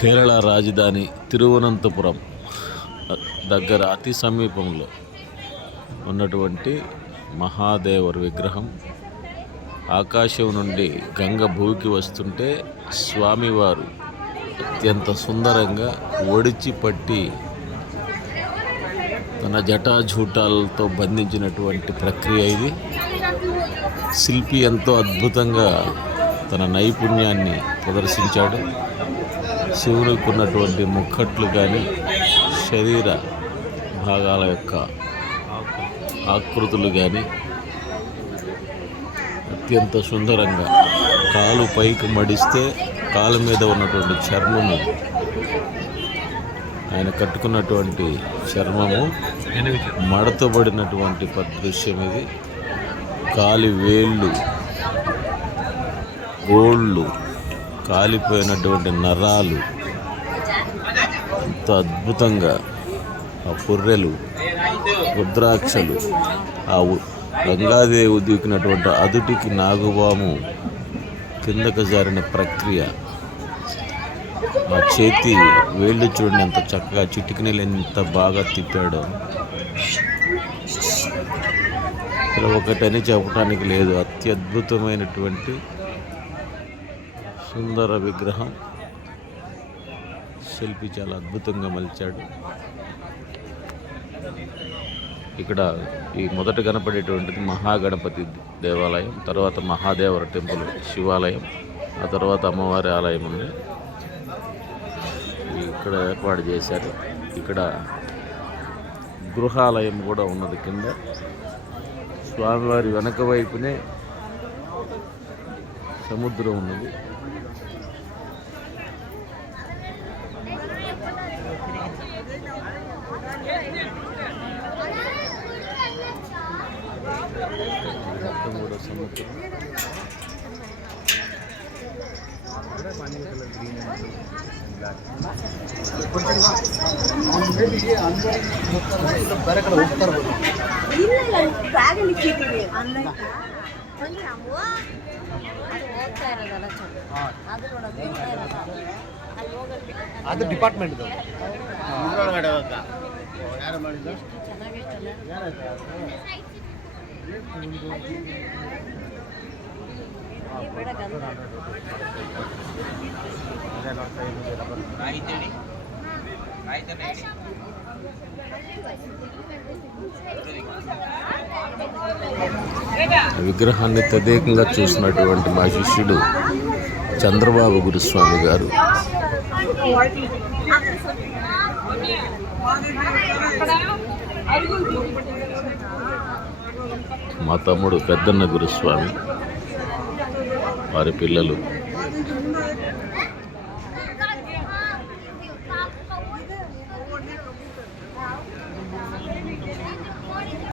కేరళ రాజధాని తిరువనంతపురం దగ్గర అతి సమీపంలో ఉన్నటువంటి మహాదేవర్ విగ్రహం. ఆకాశం నుండి గంగ భూమికి వస్తుంటే స్వామివారు అత్యంత సుందరంగా ఒడిచి పట్టి తన జటాజూటాలతో బంధించినటువంటి ప్రక్రియ ఇది. శిల్పి ఎంతో అద్భుతంగా తన నైపుణ్యాన్ని ప్రదర్శించాడు. శివునికి ఉన్నటువంటి ముక్కట్లు కానీ శరీర భాగాల యొక్క ఆకృతులు కానీ అత్యంత సుందరంగా, కాలు పైకి మడిస్తే కాలు మీద ఉన్నటువంటి చర్మము, ఆయన కట్టుకున్నటువంటి చర్మము మడతబడినటువంటి దృశ్యం ఇది. కాలి వేళ్ళు, గోళ్ళు, కాలిపోయినటువంటి నరాలు, ఎంతో అద్భుతంగా ఆ పుర్రెలు, రుద్రాక్షలు, ఆ గంగాదేవి దూకినటువంటి అదుటికి నాగుబాము కిందకు జారిన ప్రక్రియ, ఆ చేతి వేళ్ళు చూడండి ఎంత చక్కగా, చిటికినీళ్ళు ఎంత బాగా తిప్పాడో. ఇక్కడ ఒకటని చెప్పడానికి లేదు, అత్యద్భుతమైనటువంటి సుందర విగ్రహం. శిల్పి చాలా అద్భుతంగా మలిచాడు. ఇక్కడ ఈ మొదట కనపడేటువంటిది మహాగణపతి దేవాలయం, తర్వాత మహాదేవర టెంపుల్ శివాలయం, ఆ తర్వాత అమ్మవారి ఆలయం ఉంది. ఇక్కడ ఏర్పాటు చేశారు. ఇక్కడ గృహాలయం కూడా ఉన్నది కింద. స్వామివారి వెనక వైపునే సముద్రం ఉన్నది. కూడా సముద్రం. ಅದು ಡಿಪಾರ್ಟ್ಮೆಂಟ್ విగ్రహాన్ని తదేకంగా చూసినటువంటి మా శిష్యుడు చంద్రబాబు గురుస్వామి గారు, మా తమ్ముడు పెద్దన్న గురుస్వామి, వారి పిల్లలు